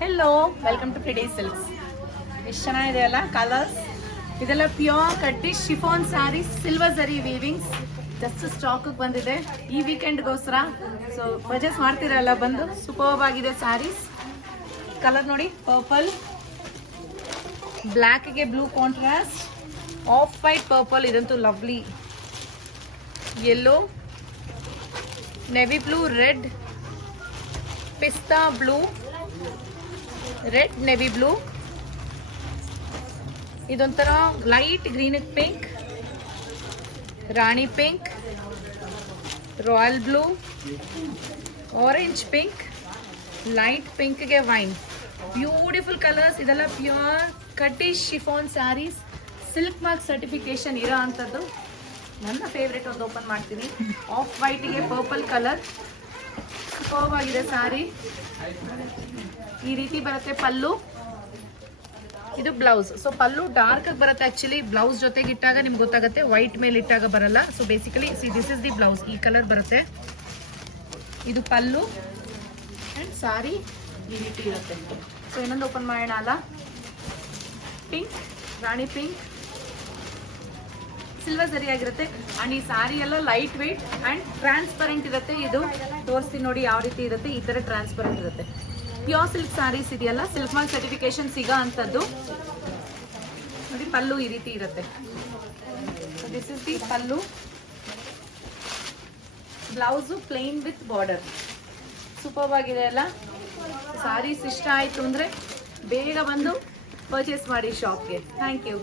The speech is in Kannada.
Hello welcome to PD silks ಎಷ್ಟು ಚೆನ್ನಾಗಿದೆ ಅಲ್ಲ? ಕಲರ್ಸ್ ಇದೆಲ್ಲ ಪ್ಯೂರ್ ಕಟ್ಟಿ chiffon sari silver zari weavings just stock ಬಂದಿದೆ. ಈ ವೀಕೆಂಡ್ಗೋಸ್ಕರ ಸೊ ಪರ್ಚೇಸ್ ಮಾಡ್ತೀರಲ್ಲ ಬಂದು? ಸೂಪರ್ಬ್ ಆಗಿದೆ ಸ್ಯಾರೀಸ್ ಕಲರ್ ನೋಡಿ purple ಬ್ಲ್ಯಾಕ್ಗೆ blue contrast of white purple ಇದಂತೂ lovely yellow navy blue red pista blue red, navy blue. ಇದೊಂಥರ light green pink, rani pink, royal blue, orange pink, light ಪಿಂಕ್ಗೆ wine. Beautiful colours ಇದೆಲ್ಲ ಪ್ಯೂರ್ ಕಟ್ಟಿ chiffon saris silk mark certification ಇರೋ ಅಂಥದ್ದು. ನನ್ನ ಫೇವ್ರೆಟ್ ಒಂದು ಓಪನ್ ಮಾಡ್ತೀನಿ. ಆಫ್ ವೈಟಿಗೆ ಪರ್ಪಲ್ ಕಲರ್ ಆಗಿದೆ ಸಾರಿ. ಈ ರೀತಿ ಬರುತ್ತೆ ಪಲ್ಲು. ಇದು ಬ್ಲೌಸ್. ಸೊ ಪಲ್ಲು ಡಾರ್ಕ್ ಆಗಿ ಬರುತ್ತೆ ಆಕ್ಚುಲಿ ಬ್ಲೌಸ್ ಜೊತೆಗೆ ಇಟ್ಟಾಗ ನಿಮ್ಗೆ ಗೊತ್ತಾಗುತ್ತೆ ವೈಟ್ ಮೇಲೆ ಇಟ್ಟಾಗ ಬರಲ್ಲ. So basically see this is the blouse ಈ ಕಲರ್ ಬರುತ್ತೆ. ಇದು ಪಲ್ಲು. ಆ್ಯಂಡ್ ಸಾರಿ ಈ ರೀತಿ ಇರುತ್ತೆ. ಸೊ ಇನ್ನೊಂದು ಓಪನ್ ಮಾಡೋಣ ಅಲ್ಲ. ಪಿಂಕ್ ರಾಣಿ ಪಿಂಕ್ ಸಿಲ್ವರ್ ಸರಿ ಆಗಿರುತ್ತೆ. ಅಂಡ್ ಈ ಸಾರಿ ಎಲ್ಲ ಲೈಟ್ ವೆಯ್ಟ್ ಅಂಡ್ ಟ್ರಾನ್ಸ್ಪರೆಂಟ್ ಇರುತ್ತೆ. ಇದು ತೋರಿಸ್ತೀನಿ ನೋಡಿ ಯಾವ ರೀತಿ ಇರುತ್ತೆ. ಈ ತರ ಟ್ರಾನ್ಸ್ಪರೆಂಟ್ ಇರುತ್ತೆ. ಪ್ಯೂರ್ ಸಿಲ್ಕ್ ಸ್ಯಾರೀಸ್ ಇದೆಯಲ್ಲ ಸಿಲ್ಕ್ ಮಾರ್ಕ್ ಸರ್ಟಿಫಿಕೇಶನ್ ಸಿಗೋ ಅಂಥದ್ದು. ನೋಡಿ ಪಲ್ಲು ಈ ರೀತಿ ಇರುತ್ತೆ. This is the pallu. Blouse plain with border super ಆಗಿದೆ ಅಲ್ಲ? ಸಾರೀಸ್ ಇಷ್ಟ ಆಯಿತು ಅಂದರೆ ಬೇಗ ಬಂದು ಪರ್ಚೇಸ್ ಮಾಡಿ ಶಾಪ್ಗೆ ಥ್ಯಾಂಕ್ ಯು